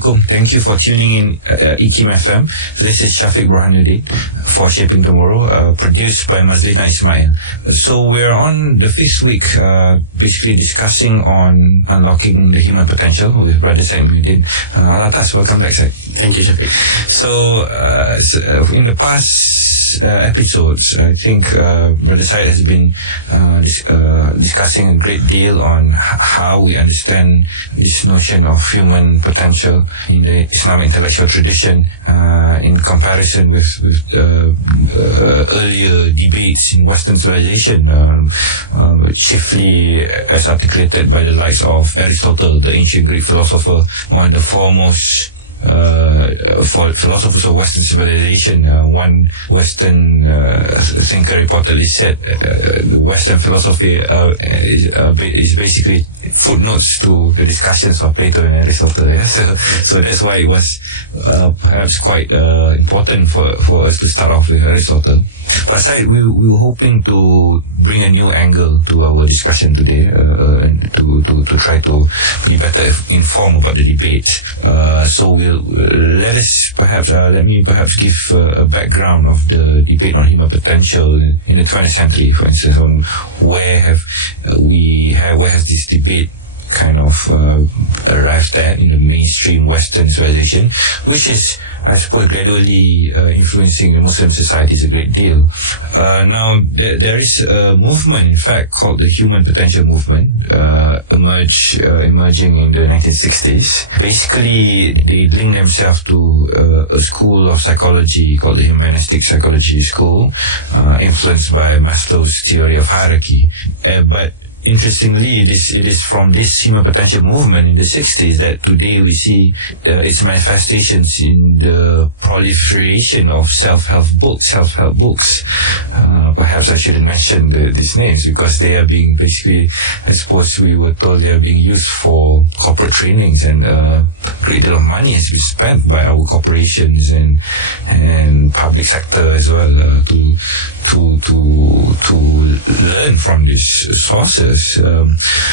Assalamualaikum. Thank you for tuning in IKIM FM. This is Syafiq Borhannuddin for Shaping Tomorrow, produced by Mazlina Ismail. So we're on the 5th week, basically discussing on unlocking the human potential with Brother Syed Muhiyuddin. Al-Attas, welcome back, Syed. Thank you, Syafiq. So in the past episodes, I think Brother Syed has been discussing a great deal on how we understand this notion of human potential in the Islamic intellectual tradition in comparison with earlier debates in Western civilization, chiefly as articulated by the likes of Aristotle, the ancient Greek philosopher, one of the foremost philosophers of Western civilization. One Western thinker reportedly said Western philosophy is basically footnotes to the discussions of Plato and Aristotle. Yeah? So that's why it was perhaps quite important for us to start off with Aristotle. But aside, we were hoping to bring a new angle to our discussion today, to try to be better informed about the debate. So let me perhaps give a background of the debate on human potential in the 20th century, for instance, on where has this debate kind of arrived at in the mainstream Western civilization, which is, I suppose, gradually influencing Muslim societies a great deal. Now, there is a movement, in fact, called the Human Potential Movement, emerging in the 1960s. Basically, they link themselves to a school of psychology called the Humanistic Psychology School, influenced by Maslow's theory of hierarchy. But interestingly, it is from this human potential movement in the 60s that today we see its manifestations in the proliferation of self-help books. Perhaps I shouldn't mention these names because they are being basically, I suppose we were told they are being used for corporate trainings, and a great deal of money has been spent by our corporations and public sector as well to learn from these sources.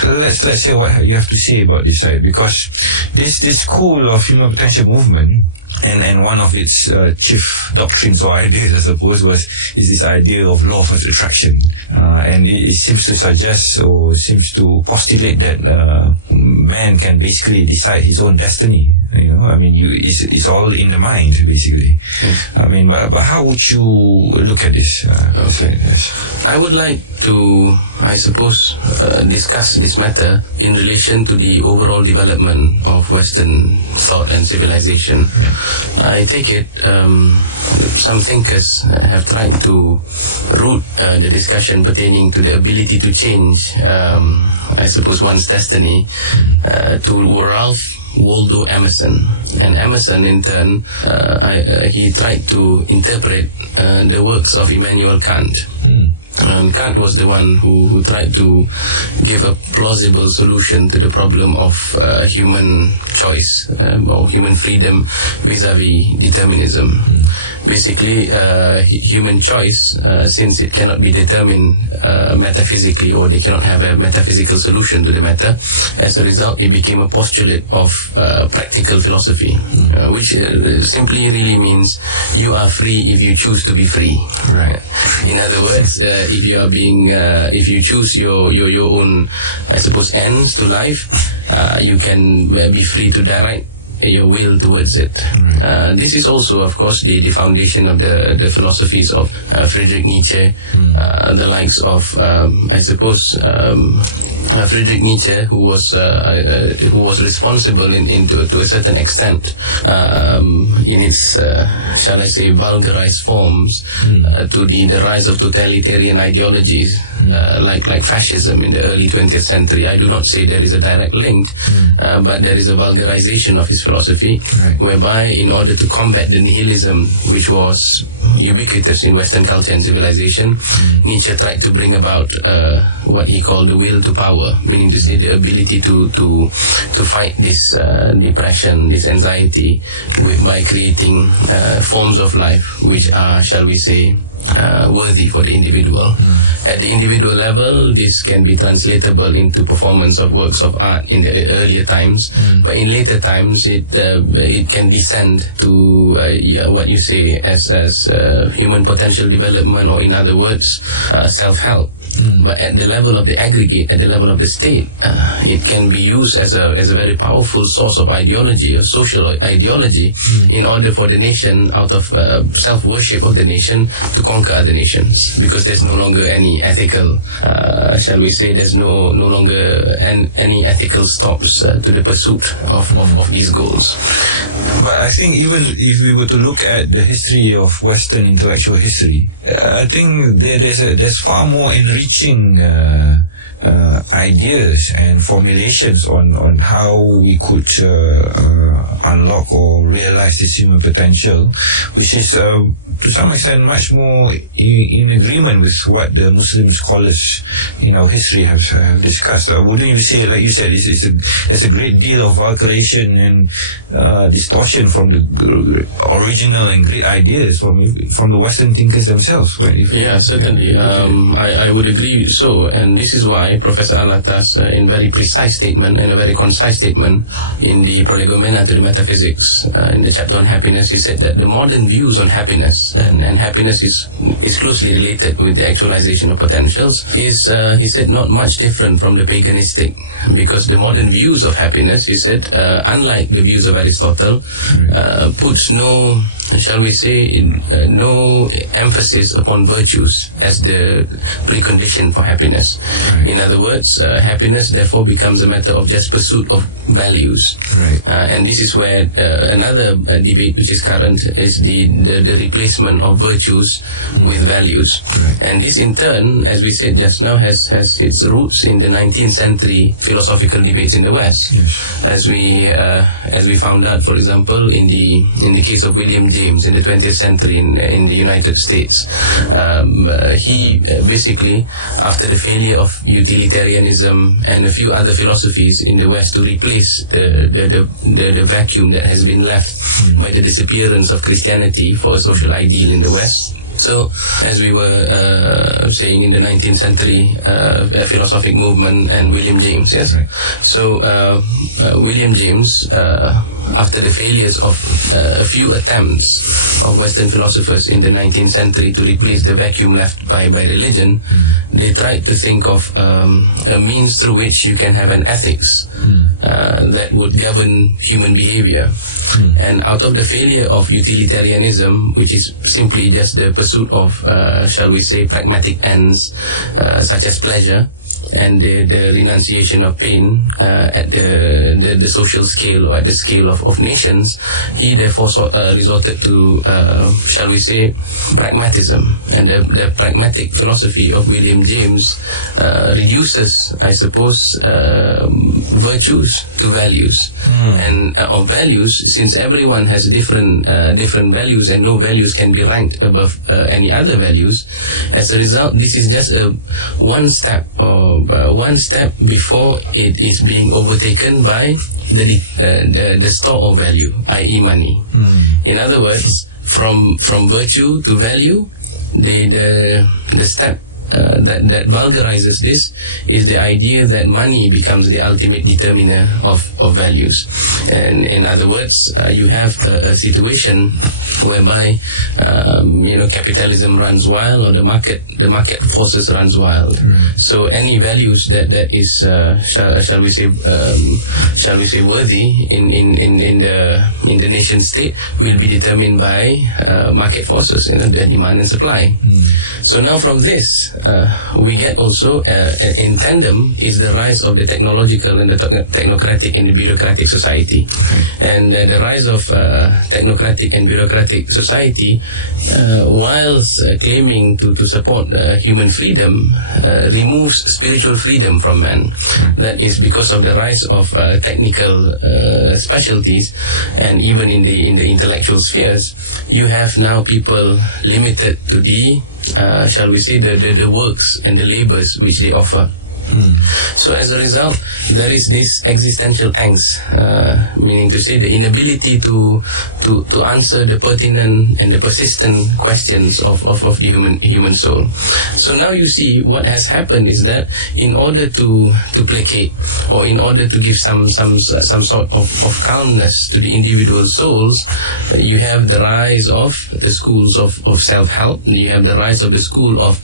Let's hear what you have to say about this side, because this school of human potential movement, and one of its chief doctrines or ideas, I suppose, is this idea of law of attraction, and it seems to suggest or seems to postulate that man can basically decide his own destiny. It's all in the mind, basically. Yes. But how would you look at this? Okay. Yes. I would like to, I suppose, discuss this matter in relation to the overall development of Western thought and civilization. I take it some thinkers have tried to root the discussion pertaining to the ability to change, I suppose, one's destiny to Ralph Waldo Emerson. And Emerson, in turn, he tried to interpret the works of Immanuel Kant. And Kant was the one who tried to give a plausible solution to the problem of human choice or human freedom vis-a-vis determinism. Basically, human choice, since it cannot be determined metaphysically, or they cannot have a metaphysical solution to the matter, as a result it became a postulate of practical philosophy, which simply really means you are free if you choose to be free. Right. In other words, if you are being, if you choose your own, I suppose, ends to life, you can be free to direct your will towards it. This is also, of course, the foundation of the philosophies of Friedrich Nietzsche, the likes of, I suppose, Friedrich Nietzsche, who was responsible to a certain extent in its shall I say vulgarized forms to the rise of totalitarian ideologies like fascism in the early 20th century. I do not say there is a direct link, but there is a vulgarization of his philosophy, whereby in order to combat the nihilism which was ubiquitous in Western culture and civilization. Nietzsche tried to bring about what he called the will to power, meaning to say the ability to fight this depression, this anxiety, by creating forms of life which are, shall we say, worthy for the individual. At the individual level, this can be translatable into performance of works of art in the earlier times, but in later times it can descend to what you say as human potential development, or in other words, self-help. But at the level of the aggregate, at the level of the state, it can be used as a very powerful source of ideology, of social ideology, in order for the nation, out of self-worship of the nation, to conquer other nations, because there's no longer any ethical, shall we say, there's no longer any ethical stops to the pursuit of these goals. But I think even if we were to look at the history of Western intellectual history, I think there's far more enriching ideas and formulations on how we could unlock or realize this human potential, which is to some extent much more in agreement with what the Muslim scholars in our history have discussed. Wouldn't you say, like you said, there's a great deal of vulgarization and distortion from the original and great ideas from the Western thinkers themselves? Yeah, certainly. I would agree so, and this is why Professor Al-Attas, in very precise statement and a very concise statement in the Prolegomena to the Metaphysics, in the chapter on happiness, he said that the modern views on happiness, and happiness is closely related with the actualization of potentials, is, he said, not much different from the paganistic, because the modern views of happiness, he said, unlike the views of Aristotle, puts no, shall we say, no emphasis upon virtues as the precondition for happiness. In other words, happiness therefore becomes a matter of just pursuit of values. And this is where another debate which is current is the replacement of virtues with values. And this in turn, as we said just now, has its roots in the 19th century philosophical debates in the West. As we found out, for example, in the case of William James in the 20th century in the United States. He basically, after the failure of utilitarianism and a few other philosophies in the West to replace the vacuum that has been left by the disappearance of Christianity for a social ideal in the West. So, as we were saying, in the 19th century philosophic movement and William James, yes? So, William James, after the failures of a few attempts of Western philosophers in the 19th century to replace the vacuum left by religion, they tried to think of a means through which you can have an ethics that would govern human behavior. And out of the failure of utilitarianism, which is simply just the pursuit of, shall we say, pragmatic ends, such as pleasure, and the renunciation of pain at the social scale, or at the scale of nations, he therefore resorted to, shall we say, pragmatism. And the pragmatic philosophy of William James reduces, I suppose, virtues to values. And of values, since everyone has different values and no values can be ranked above any other values, as a result, this is just one step before it is being overtaken by the store of value, i.e. money. In other words, from virtue to value, the step that vulgarizes this is the idea that money becomes the ultimate determiner of values. And in other words, you have a situation whereby capitalism runs wild, or the market forces runs wild. So any values that is shall we say worthy in the nation state will be determined by market forces, the demand and supply. So now from this, we get also in tandem is the rise of the technological and the technocratic and the bureaucratic society. And the rise of technocratic and bureaucratic society, whilst claiming to support human freedom, removes spiritual freedom from man. That is because of the rise of technical specialties, and even in the intellectual spheres, you have now people limited to the shall we say the works and the labors which they offer. So as a result, there is this existential angst, meaning to say the inability to answer the pertinent and the persistent questions of the human soul. So now you see what has happened is that in order to placate, or in order to give some sort of calmness to the individual souls, you have the rise of the schools of self-help. You have the rise of the school of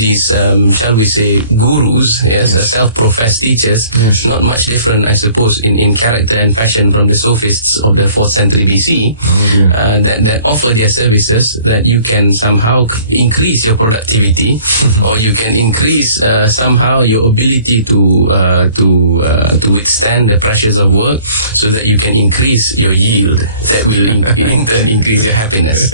these shall we say gurus, yes, self-professed teachers, not much different, I suppose, in character and passion from the sophists of the 4th century BC, that offer their services, that you can somehow increase your productivity, or you can increase somehow your ability to withstand the pressures of work, so that you can increase your yield. That will in turn increase your happiness.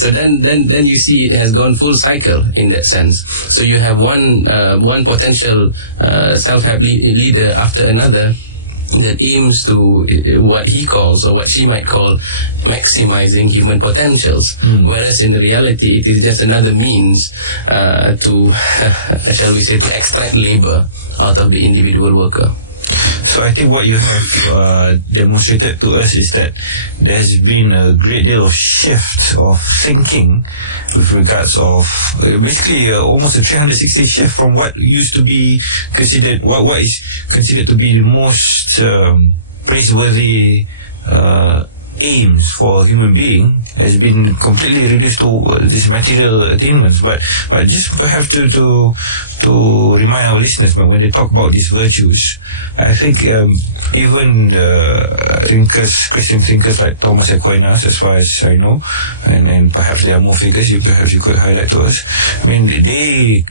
So then you see it has gone full cycle in that sense. So you have one potential self-help leader after another that aims to what he calls, or what she might call, maximizing human potentials, whereas in reality it is just another means to shall we say, to extract labor out of the individual worker. So I think what you have demonstrated to us is that there's been a great deal of shift of thinking with regards of basically almost a 360 shift from what used to be considered, what is considered to be the most praiseworthy aims for a human being, has been completely reduced to these material attainments. But just perhaps to remind our listeners, but when they talk about these virtues, I think even Christian thinkers like Thomas Aquinas, as far as I know, and perhaps there are more figures perhaps you could highlight to us. I mean, they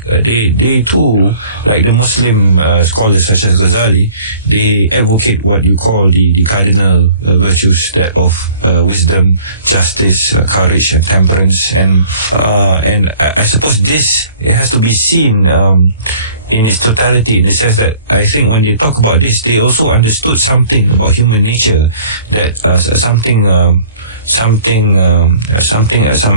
too, like the Muslim scholars such as Ghazali, they advocate what you call the cardinal virtues, that of wisdom, justice, courage, and temperance, and I suppose it has to be seen in its totality, in the sense that I think when they talk about this, they also understood something about human nature, that some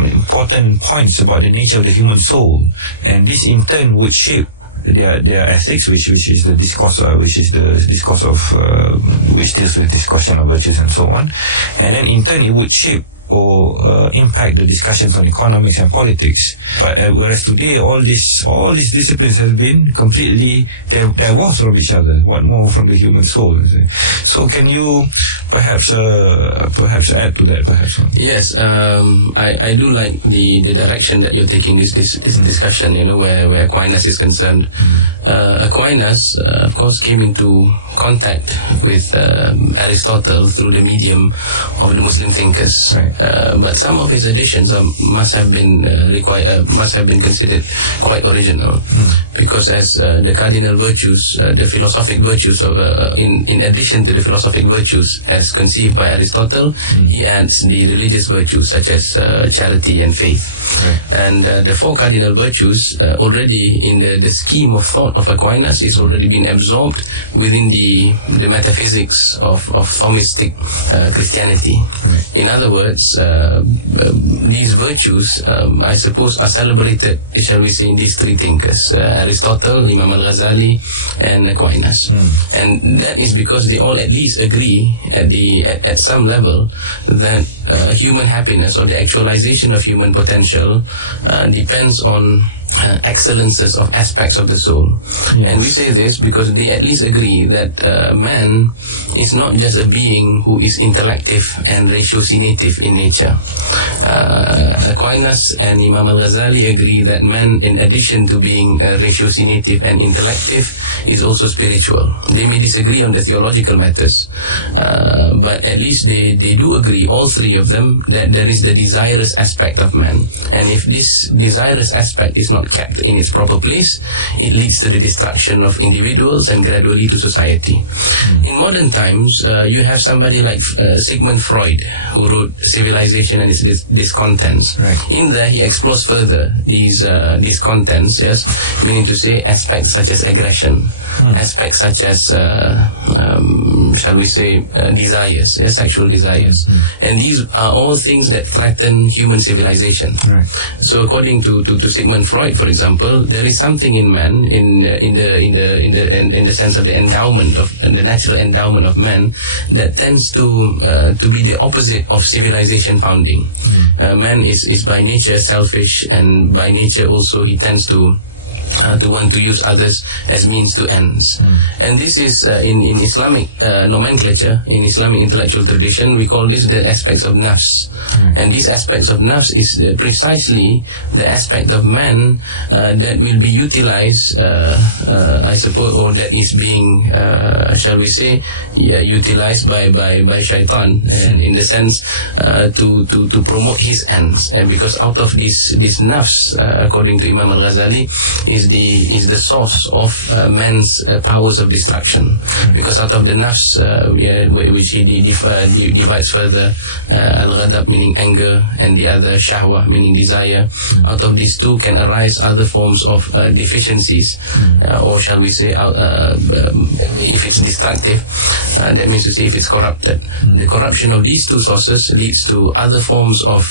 important points about the nature of the human soul, and this in turn would shape their ethics, which is the discourse, which deals with this question of virtues and so on, and then in turn it would shape or impact the discussions on economics and politics. But whereas today all these disciplines have been completely divorced from each other. What more from the human soul? So can you perhaps add to that? Perhaps. Yes, I do like the direction that you're taking this discussion. Where Aquinas is concerned. Aquinas, of course, came into contact with Aristotle through the medium of the Muslim thinkers. Right. But some of his additions must have been considered quite original, because as the cardinal virtues, the philosophic virtues of in addition to the philosophic virtues as conceived by Aristotle, he adds the religious virtues such as charity and faith. Right. And the 4 cardinal virtues already in the scheme of thought of Aquinas is already been absorbed within the metaphysics of Thomistic Christianity. Right. In other words, these virtues, I suppose, are celebrated, shall we say, in these 3 thinkers: Aristotle, Imam Al-Ghazali, and Aquinas. And that is because they all at least agree at some level that human happiness, or the actualization of human potential, depends on excellences of aspects of the soul. Yes. And we say this because they at least agree that man is not just a being who is intellective and ratiocinative in nature. Aquinas and Imam Al-Ghazali agree that man, in addition to being ratiocinative and intellective, is also spiritual. They may disagree on the theological matters, but at least they do agree, all three of them, that there is the desirous aspect of man. And if this desirous aspect is not kept in its proper place, it leads to the destruction of individuals and gradually to society. In modern times, you have somebody like Sigmund Freud, who wrote Civilization and its Discontents. Right. In there, he explores further these contents, yes, meaning to say aspects such as aggression, aspects such as, shall we say, desires, yes, sexual desires. And these are all things that threaten human civilization. Right. So according to Sigmund Freud, for example, there is something in man, in the sense of the endowment of the natural endowment of man, that tends to be the opposite of civilization founding. Man is by nature selfish, and by nature also he tends to want to use others as means to ends. And this is in Islamic nomenclature, in Islamic intellectual tradition, we call this the aspects of nafs. And these aspects of nafs is precisely the aspect of man that will be utilized, I suppose, or that is being, shall we say, utilized by shaitan, and in the sense to promote his ends. And because out of this nafs, according to Imam Al-Ghazali, is the source of man's powers of destruction. Because out of the nafs, which he divides further, al-ghadab meaning anger, and the other shahwa meaning desire, out of these two can arise other forms of deficiencies, or shall we say, if it's destructive, that means to say if it's corrupted. The corruption of these two sources leads to other forms of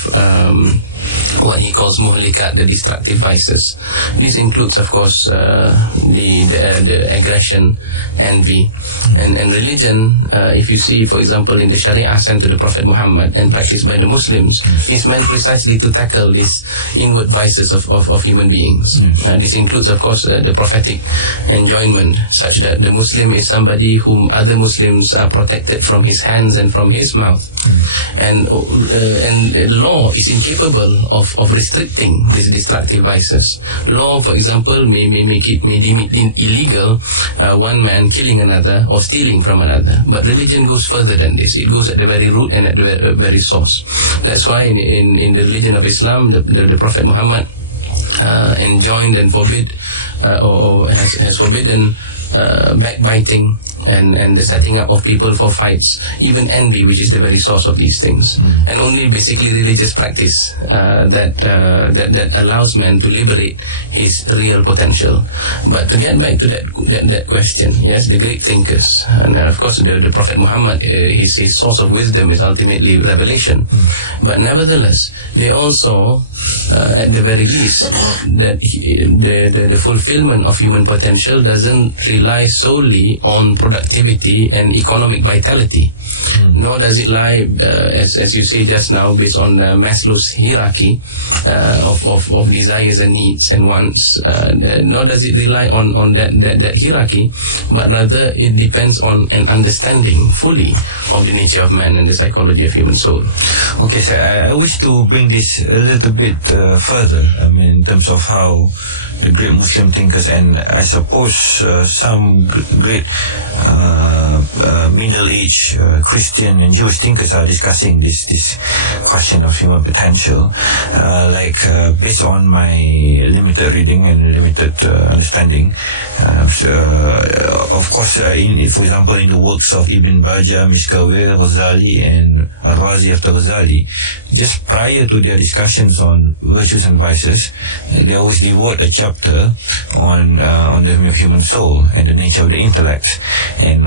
what he calls muhlikat, the destructive vices. This includes, of course, the aggression, envy, and religion. If you see, for example, in the Sharia sent to the Prophet Muhammad and practiced by the Muslims, is meant precisely to tackle these inward vices of human beings. This includes, of course, the prophetic enjoinment, such that the Muslim is somebody whom other Muslims are protected from his hands and from his mouth. And law is incapable of restricting these destructive vices. Law, for example, may deem it illegal, one man killing another or stealing from another. But religion goes further than this. It goes at the very root and at the very source. That's why in the religion of Islam, the Prophet Muhammad enjoined and forbid, or has forbidden backbiting and the setting up of people for fights, even envy, which is the very source of these things. And only basically religious practice that allows man to liberate his real potential. But to get back to that question, yes, the great thinkers, and of course the Prophet Muhammad, his source of wisdom is ultimately revelation. But nevertheless, they also, at the very least, that the fulfillment of human potential doesn't rely solely on productivity and economic vitality, nor does it lie, as you say just now, based on Maslow's hierarchy of desires and needs and wants, nor does it rely on that hierarchy, but rather it depends on an understanding fully of the nature of man and the psychology of human soul. Okay, so I wish to bring this a little bit further, I mean, in terms of how the great Muslim thinkers, and I suppose some great middle-aged Christian and Jewish thinkers are discussing this question of human potential. Based on my limited reading and limited understanding, of course, for example, in the works of Ibn Bajjah, Mishkawi, Ghazali, and Razi after Ghazali, just prior to their discussions on virtues and vices, they always devote a chapter on the human soul and the nature of the intellect. And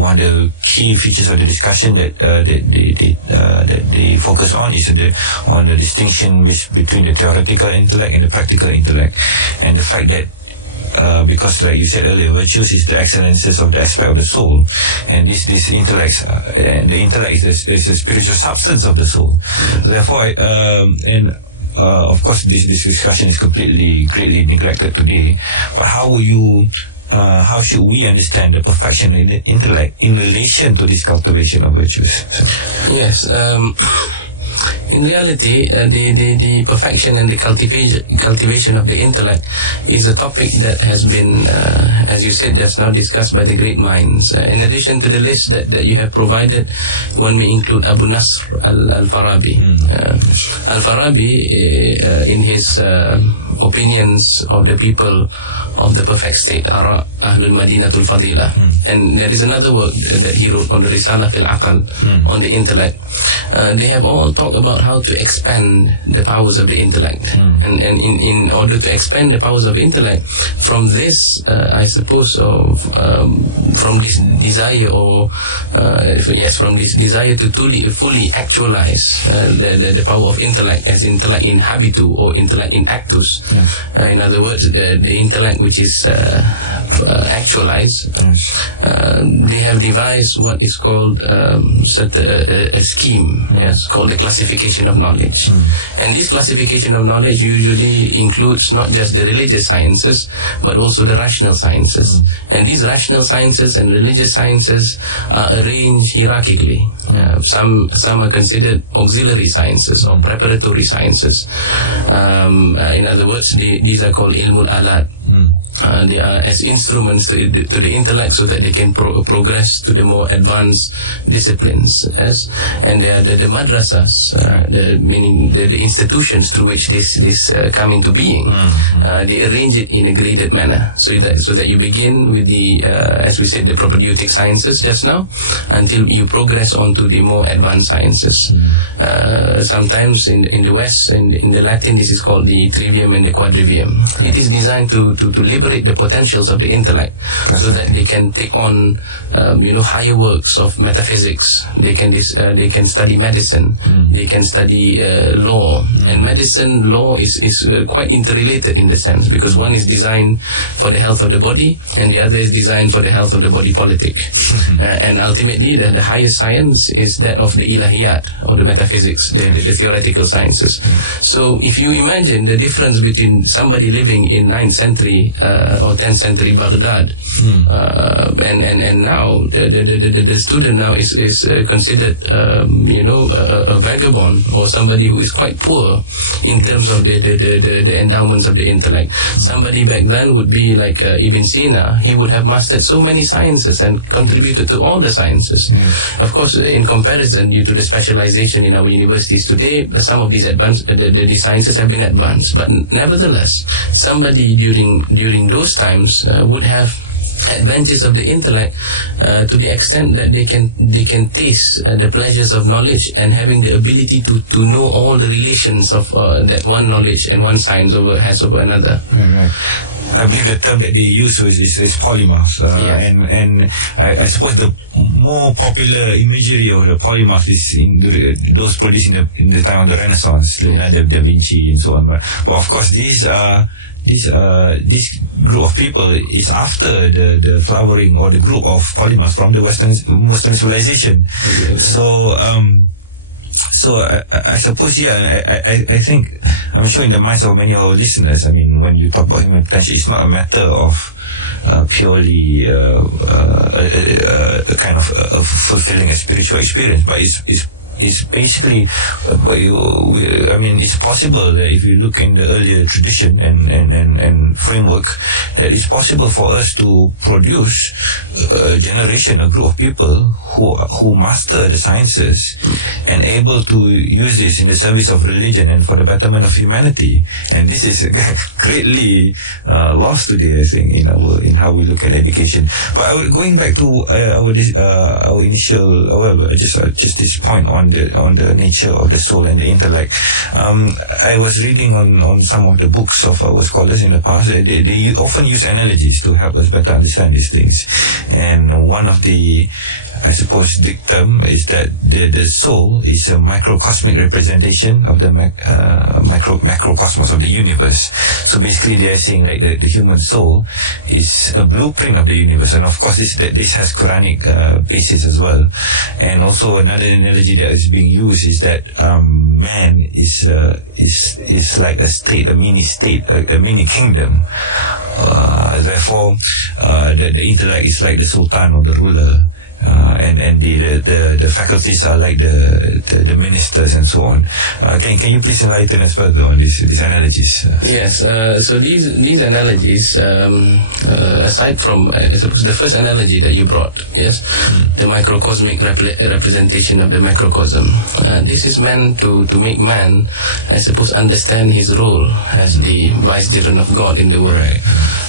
one of the key features of the discussion that they focus on is on the distinction between the theoretical intellect and the practical intellect, and the fact that because, like you said earlier, virtues is the excellences of the aspect of the soul, and this intellect, the intellect is the spiritual substance of the soul. Therefore, of course, this discussion is greatly neglected today. But how should we understand the perfection in the intellect in relation to this cultivation of virtues? Yes. In reality, the perfection and the cultivation of the intellect is a topic that has been, as you said just now, discussed by the great minds. In addition to the list that you have provided, one may include Abu Nasr al-Farabi. Al-Farabi, in his opinions of the people of the perfect state, Ara Ahlul Madinatul Fadilah, and there is another work that he wrote on the Risalah fil Aqal, on the intellect. They have all talked about how to expand the powers of the intellect, and in order to expand the powers of intellect, from this, I suppose, from this desire, or from this desire to fully actualize the power of intellect as intellect in habitu or intellect in actus. In other words, the intellect which is actualized, they have devised what is called a scheme, called the classification of knowledge. And this classification of knowledge usually includes not just the religious sciences, but also the rational sciences. And these rational sciences and religious sciences are arranged hierarchically. Some are considered auxiliary sciences or preparatory sciences. In other words, these are called ilmul alat. They are as instruments to the intellect, so that they can progress to the more advanced disciplines. Yes? And they are the madrasas, meaning the institutions through which this come into being. They arrange it in a graded manner, so that you begin with the, as we said, the propedeutic sciences just now, until you progress on to the more advanced sciences. Sometimes in the West, in the Latin, this is called the trivium and the quadrivium. It is designed to liberate the potentials of the intellect, so that they can take on higher works of metaphysics. They can study medicine, they can study law. And medicine, law is quite interrelated in the sense, because one is designed for the health of the body, and the other is designed for the health of the body politic. And ultimately, the highest science is that of the ilahiyat, or the metaphysics, the theoretical sciences. So if you imagine the difference between somebody living in 9th century or 10th century Baghdad, and now the student now is considered a vagabond, or somebody who is quite poor in terms of the endowments of the intellect. Somebody back then would be like Ibn Sina. He would have mastered so many sciences and contributed to all the sciences. Of course, in comparison, due to the specialization in our universities today, some of these the sciences have been advanced, but nevertheless, somebody during those times would have advantages of the intellect to the extent that they can taste the pleasures of knowledge, and having the ability to know all the relations of that one knowledge and one science has over another. Right. I believe the term that they use is polymath, and I suppose the more popular imagery of the polymath is in those produced in the time of the Renaissance, Leonardo da Vinci and so on. But of course, this group of people is after the flowering or the group of polymaths from the Muslim civilization. So I suppose, I think, I'm sure in the minds of many of our listeners, I mean, when you talk about human potential, it's not a matter of purely a kind of fulfilling a spiritual experience, but it's basically, it's possible that if you look in the earlier tradition and framework, that it's possible for us to produce a generation, a group of people who master the sciences and able to use this in the service of religion and for the betterment of humanity. And this is greatly lost today, I think, in how we look at education. But going back to our initial, just this point on the nature of the soul and the intellect. I was reading on some of the books of our scholars in the past. They often use analogies to help us better understand these things. And one of the, I suppose, dictum is that the soul is a microcosmic representation of the macrocosmos of the universe. So basically they are saying like the human soul is a blueprint of the universe, and of course this has Quranic basis as well. And also another analogy that is being used is that man is like a state, a mini kingdom. Therefore the intellect is like the sultan or the ruler. and the faculties are like the ministers and so on. Can you please enlighten us further on these analogies? Yes. So these analogies, aside from I suppose the first analogy that you brought, yes, the microcosmic representation of the macrocosm. This is meant to make man, I suppose, understand his role as the vicegerent of God in the world. Right.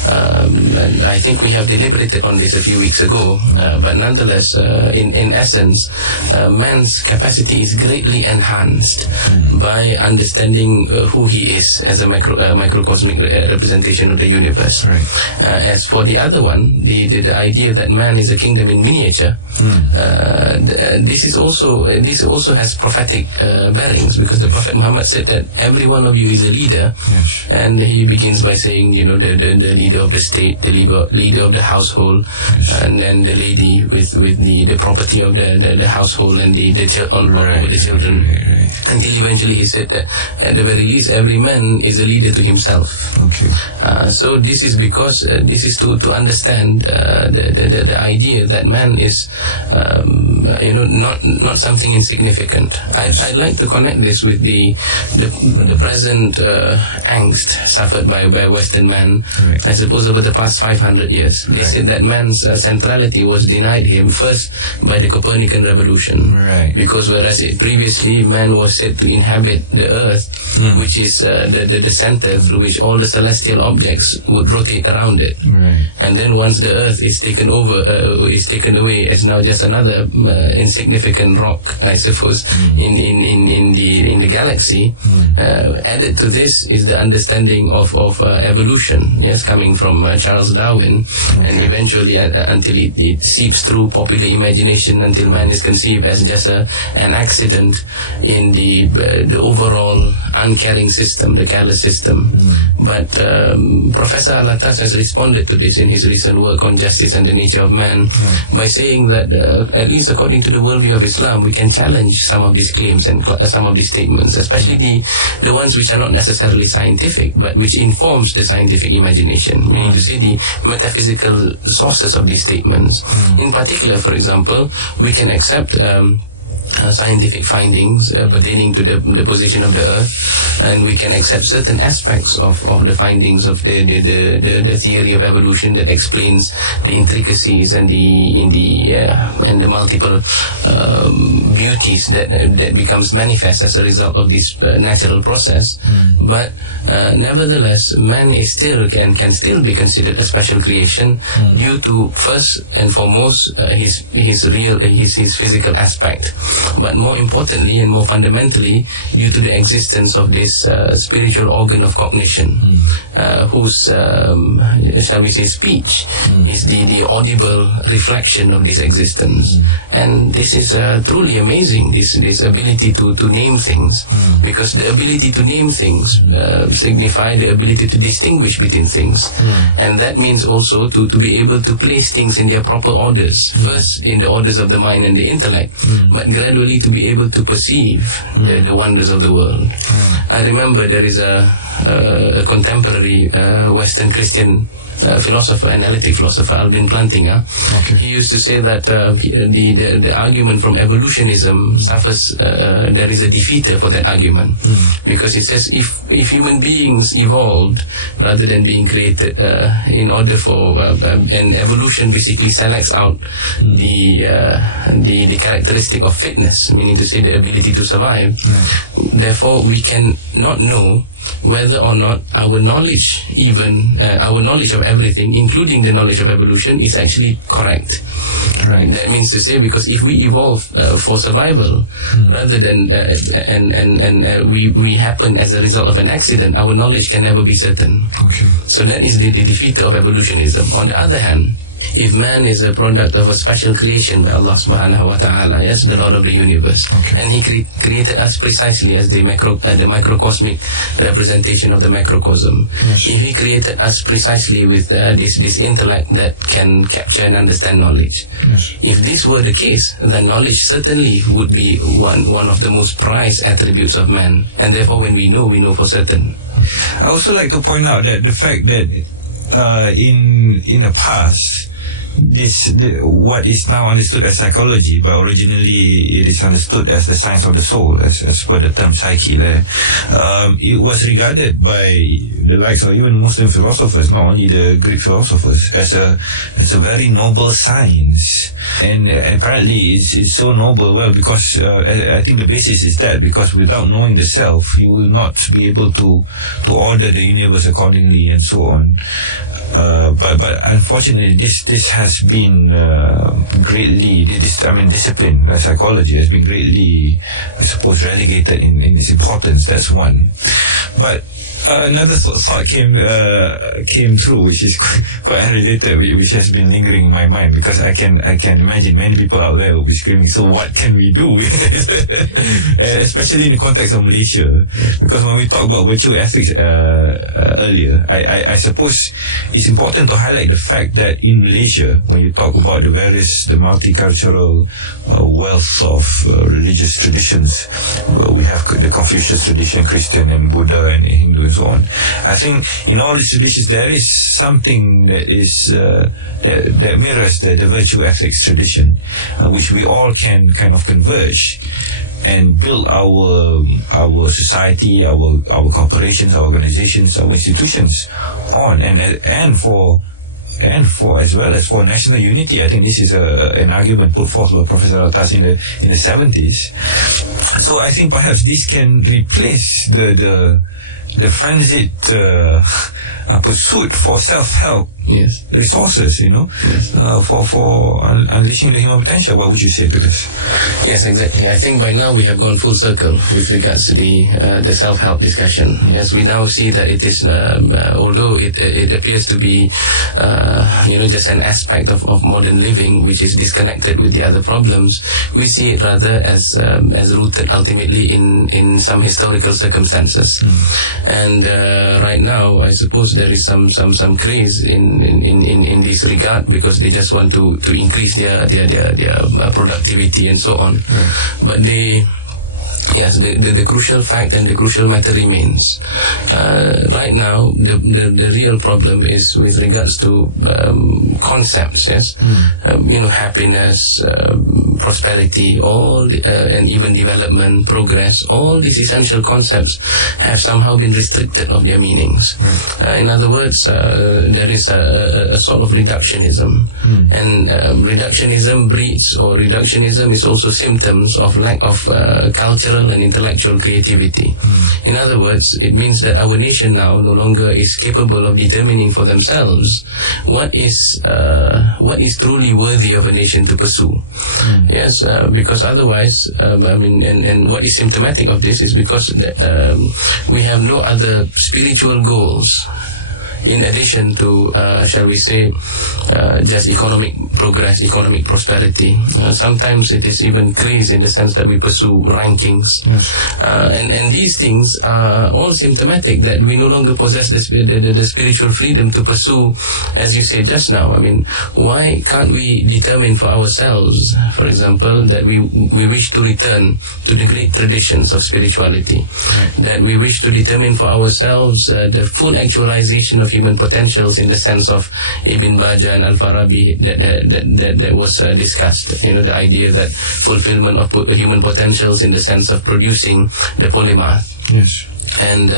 And I think we have deliberated on this a few weeks ago, but nonetheless, in essence, man's capacity is greatly enhanced by understanding who he is as a microcosmic representation of the universe. Right. As for the other one, the idea that man is a kingdom in miniature, this also has prophetic bearings, because the Prophet Muhammad said that every one of you is a leader. Yes. And he begins by saying, the leader of the state, the leader of the household, and then the lady with the property of the household and the children. Right. Until eventually he said that at the very least every man is a leader to himself. Okay. So this is because this is to understand the idea that man is not something insignificant. I'd like to connect this with the present angst suffered by Western man. Right. I suppose over the past 500 years, they said that man's centrality was denied him first by the Copernican revolution. Right. Because whereas previously man was said to inhabit the earth, which is the center through which all the celestial objects would rotate around it. Right. And then once the earth is taken away as now just another insignificant rock, I suppose, in the galaxy. Added to this is the understanding of evolution, yes, coming from Charles Darwin, and eventually until it seeps through popular imagination until man is conceived as just an accident in the overall uncaring system, the careless system. But Professor Al-Attas has responded to this in his recent work on justice and the nature of man by saying that at least according to the worldview of Islam, we can challenge some of these claims and some of these statements, especially the ones which are not necessarily scientific but which informs the scientific imagination, meaning to say the metaphysical sources of these statements. In particular, for example, we can accept scientific findings pertaining to the position of the earth, and we can accept certain aspects of the findings of the theory of evolution that explains the intricacies and the multiple beauties that becomes manifest as a result of this natural process. But nevertheless, man is still can still be considered a special creation due to first and foremost his physical aspect, but more importantly and more fundamentally due to the existence of this spiritual organ of cognition, whose shall we say speech is the audible reflection of this existence. And this is truly amazing, this ability to name things, because the ability to name things signify the ability to distinguish between things, and that means also to be able to place things in their proper orders, first in the orders of the mind and the intellect, but gradually to be able to perceive the wonders of the world. I remember there is a contemporary Western Christian philosopher, analytic philosopher, Alvin Plantinga. He used to say that the argument from evolutionism suffers, there is a defeater for that argument, because he says if human beings evolved rather than being created, in order for and evolution basically selects out the characteristic of fitness, meaning to say the ability to survive. Therefore, we can not know whether or not our knowledge, our knowledge of everything, including the knowledge of evolution, is actually correct. Right. That means to say, because if we evolve for survival rather than we happen as a result of an accident, our knowledge can never be certain. So that is the defeat of evolutionism. On the other hand, if man is a product of a special creation by Allah subhanahu wa ta'ala, yes, the Lord of the universe, and He created us precisely as the microcosmic representation of the macrocosm. If He created us precisely with this intellect that can capture and understand knowledge, if this were the case, then knowledge certainly would be one of the most prized attributes of man, and therefore when we know for certain. I also like to point out that the fact that in the past, what is now understood as psychology, but originally it is understood as the science of the soul, as per the term psyche. It was regarded by the likes of even Muslim philosophers, not only the Greek philosophers, as a very noble science. And apparently it's so noble, because I think the basis is that, because without knowing the self, you will not be able to order the universe accordingly and so on. But unfortunately, this has been greatly, discipline, psychology has been greatly, I suppose, relegated in its importance. That's one. But another thought came through, which is quite unrelated, which has been lingering in my mind, because I can imagine many people out there will be screaming, so what can we do with this? Especially in the context of Malaysia, because when we talk about virtue ethics earlier, I suppose it's important to highlight the fact that in Malaysia, when you talk about the multicultural wealth of religious traditions, we have the Confucius tradition, Christian and Buddha and Hindu and so on. I think in all these traditions there is something that is that mirrors the virtue ethics tradition, which we all can kind of converge and build our society, our corporations, our organizations, our institutions on, and for as well as for national unity. I think this is an argument put forth by Professor Al-Attas in the 70s. So I think perhaps this can replace the frenzied pursuit for self-help resources, for unleashing the human potential. What would you say to this? Yes, exactly. I think by now we have gone full circle with regards to the self-help discussion. Yes, we now see that it is, although it appears to be, just an aspect of modern living which is disconnected with the other problems, we see it rather as rooted ultimately in some historical circumstances. And right now, I suppose there is some craze in this regard, because they just want to increase their productivity and so on. But the crucial fact and the crucial matter remains. Right now, the real problem is with regards to concepts, happiness, prosperity, and even development, progress. All these essential concepts have somehow been restricted of their meanings. In other words, there is a sort of reductionism, and reductionism is also symptoms of lack of cultural and intellectual creativity. In other words, it means that our nation now no longer is capable of determining for themselves what is truly worthy of a nation to pursue. Yes, because otherwise, and what is symptomatic of this is because we have no other spiritual goals in addition to, shall we say, just economic progress, economic prosperity. Sometimes it is even craze in the sense that we pursue rankings. And these things are all symptomatic that we no longer possess the spiritual freedom to pursue, as you said just now. Why can't we determine for ourselves, for example, that we wish to return to the great traditions of spirituality, that we wish to determine for ourselves the full actualization of human potentials in the sense of Ibn Bajjah and Al-Farabi that was discussed. The idea that fulfillment of human potentials in the sense of producing the polymath. Yes. And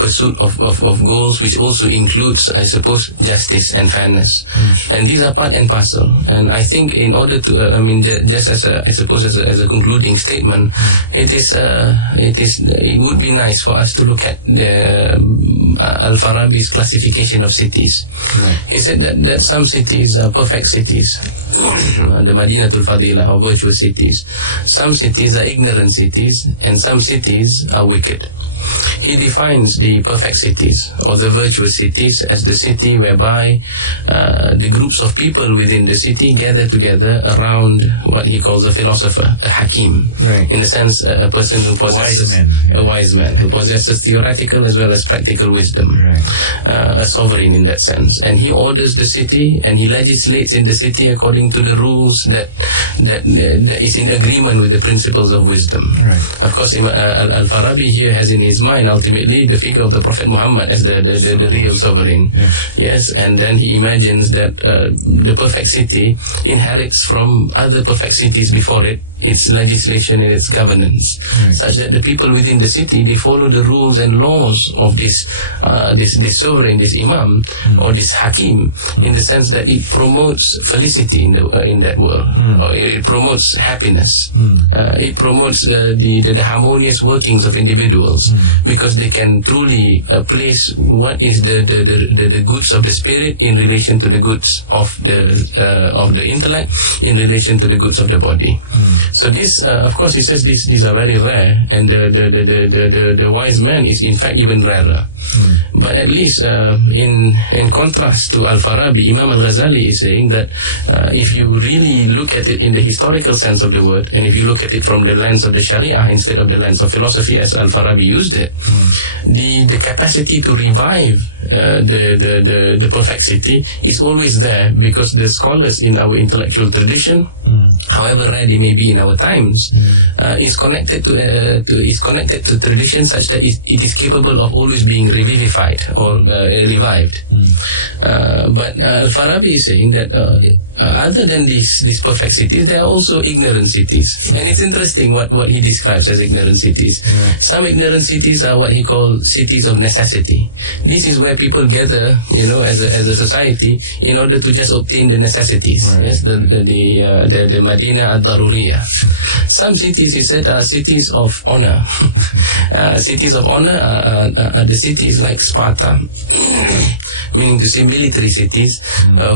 pursuit of goals which also includes, I suppose, justice and fairness. And these are part and parcel. And I think in order to, just as a concluding statement, it would be nice for us to look at the Al-Farabi's classification of cities. He said that some cities are perfect cities, the Madinatul Fadilah, or virtuous cities. Some cities are ignorant cities, and some cities are wicked. He defines the perfect cities or the virtuous cities as the city whereby the groups of people within the city gather together around what he calls a philosopher, a HAKIM, in the sense a person who possesses a wise man who possesses theoretical as well as practical wisdom, a sovereign in that sense. And he orders the city and he legislates in the city according to the rules that is in agreement with the principles of wisdom. Of course, Al-Farabi here has in his mind ultimately the figure of the Prophet Muhammad as the real sovereign. Yes, and then he imagines that the perfect city inherits from other perfect cities before it, its legislation and its governance, such that the people within the city, they follow the rules and laws of this sovereign, this imam, or this hakim, in the sense that it promotes felicity in that world, or it promotes happiness, it promotes the harmonious workings of individuals, because they can truly place what is the goods of the spirit in relation to the goods of the intellect, in relation to the goods of the body. So this, of course, he says these are very rare, and the wise man is in fact even rarer. But at least in contrast to Al-Farabi, Imam Al-Ghazali is saying that if you really look at it in the historical sense of the word, and if you look at it from the lens of the Sharia instead of the lens of philosophy as Al-Farabi used it, the capacity to revive the perfect city is always there, because the scholars in our intellectual tradition, however rare they may be in our times, is connected to tradition such that it is capable of always being revivified or revived. But Al-Farabi is saying that other than these perfect cities, there are also ignorant cities, and it's interesting what he describes as ignorant cities. Some ignorant cities are what he calls cities of necessity. This is where people gather, as a society, in order to just obtain the necessities. Yes, the Madinah ad-Daruriyah. Some cities, he said, are cities of honor. Cities of honor are the cities like Sparta, meaning to say military cities,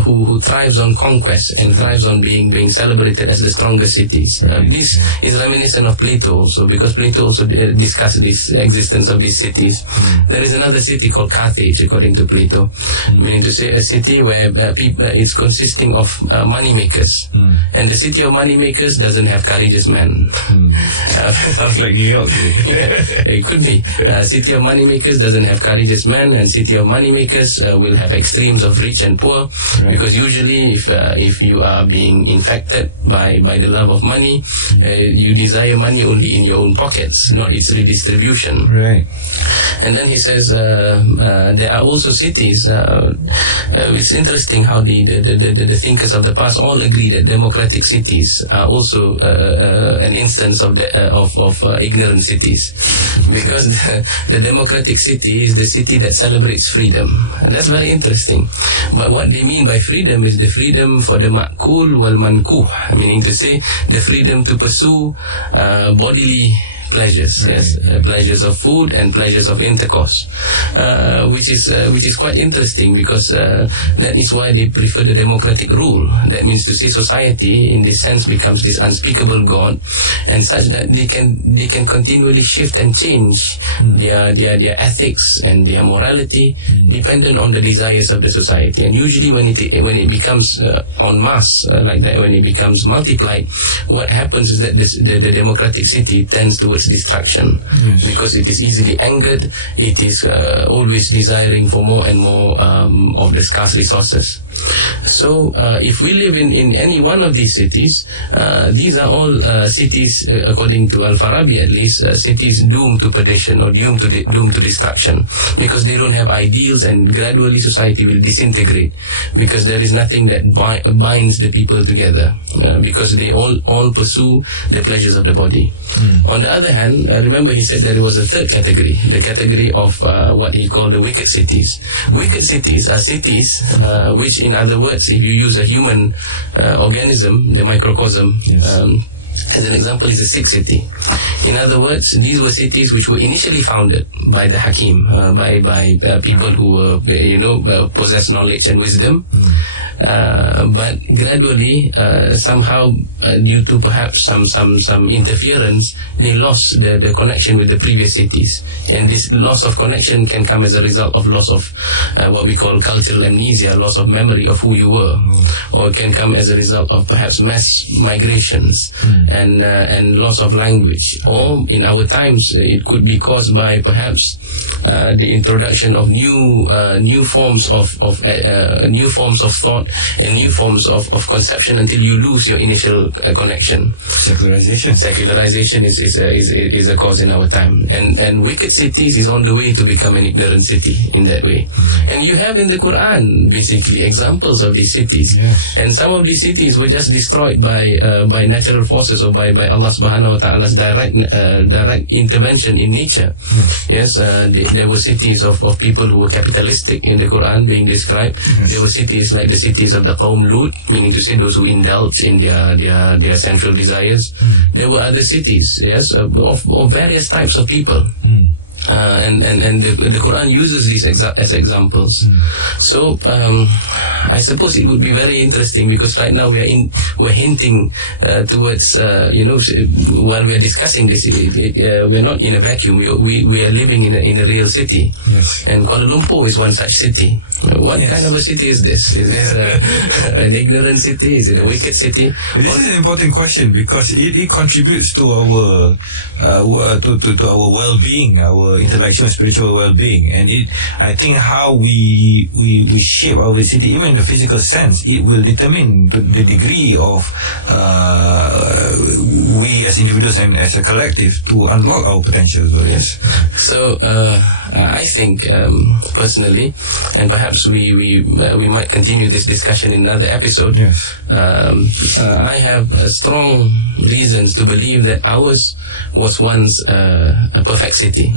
who thrives on conquest and thrives on being celebrated as the strongest cities. This is reminiscent of Plato also, because Plato also discussed this existence of these cities. There is another city called Carthage, according to Plato, meaning to say a city where it's consisting of money makers, and the city of money makers doesn't have courageous men. Sounds like New York. It could be. City of money makers doesn't have courageous men, and city of money makers will have extremes of rich and poor, because usually if you are being infected by the love of money, you desire money only in your own pockets, not its redistribution. Right. And then he says there are also cities. It's interesting how the thinkers of the past all agree that democratic cities are also an instance of ignorant cities, because the democratic city is the city that celebrates freedom, and that's very interesting. But what they mean by freedom is the freedom for the ma'kul wal mankuh, meaning to say the freedom to pursue bodily pleasures, pleasures of food and pleasures of intercourse, which is quite interesting, because that is why they prefer the democratic rule. That means to say society in this sense becomes this unspeakable God, and such that they can continually shift and change their ethics and their morality dependent on the desires of the society. And usually when it becomes en masse like that, when it becomes multiplied, what happens is that the democratic city tends towards destruction, because it is easily angered, it is always desiring for more and more of the scarce resources. So if we live in any one of these cities, these are all cities, according to Al-Farabi at least, cities doomed to perdition or doomed to destruction, because they don't have ideals, and gradually society will disintegrate, because there is nothing that binds the people together, because they all pursue the pleasures of the body. On the other hand, remember he said there was a third category, the category of what he called the wicked cities. Wicked cities are cities which, in other words, if you use a human organism, the microcosm, as an example, is a sick city. In other words, these were cities which were initially founded by the HAKIM, by people who were, possess knowledge and wisdom, but gradually, somehow, due to perhaps some interference, they lost the connection with the previous cities, and this loss of connection can come as a result of loss of what we call cultural amnesia, loss of memory of who you were, or it can come as a result of perhaps mass migrations and loss of language, or in our times it could be caused by perhaps the introduction of new forms of thought and new forms of conception until you lose your initial connection. Secularization is a cause in our time, and wicked cities is on the way to become an ignorant city in that way. And you have in the Quran basically examples of these cities, and some of these cities were just destroyed by natural forces or by Allah subhanahu wa ta'ala's direct intervention in nature. Yes, there were cities of people who were capitalistic in the Quran being described. There were cities like the cities of the Qawm Lut, meaning to say those who indulge in their sensual desires. There were other cities, yes, of various types of people. And the Quran uses these as examples. So I suppose it would be very interesting, because right now we're hinting towards while we are discussing this, we're not in a vacuum. We are living in a real city. And Kuala Lumpur is one such city. What kind of a city is this? Is this an ignorant city? Is it a wicked city? This is an important question, because it contributes to our to our well-being, our intellectual and spiritual well-being, and I think how we shape our city, even in the physical sense, it will determine the degree of we as individuals and as a collective to unlock our potentials. Yes. So I think personally, and perhaps we might continue this discussion in another episode. I have strong reasons to believe that ours was once a perfect city,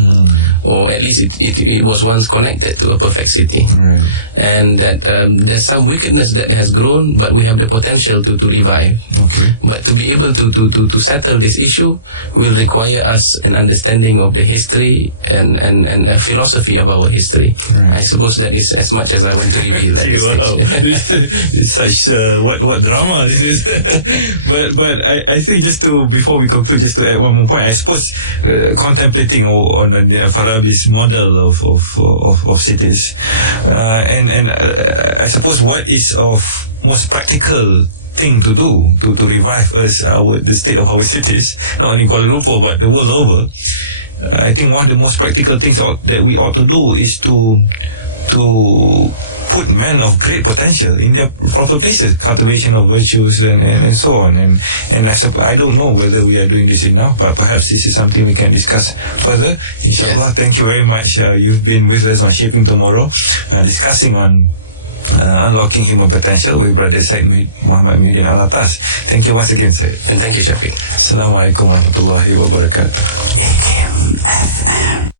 or at least it was once connected to a perfect city, and that there's some wickedness that has grown, but we have the potential to revive. But to be able to settle this issue will require us an understanding of the history and a philosophy of our history. I suppose that is as much as I want to reveal at this stage. It's such what drama this is. but I think before we conclude, just to add one more point, I suppose contemplating on Farabi's model of cities, and I suppose what is of most practical thing to do to revive the state of our cities, not only Kuala Lumpur but the world over. I think one of the most practical things that we ought to do is to put men of great potential in their proper places, cultivation of virtues and so on. And I don't know whether we are doing this enough, but perhaps this is something we can discuss further. Inshallah. Thank you very much. You've been with us on Shaping Tomorrow, discussing on unlocking human potential with Brother Syed Muhiyuddin Al-Attas. Thank you once again, Syed. And thank you, Syafiq. Assalamualaikum warahmatullahi wabarakatuh. IKIM FM.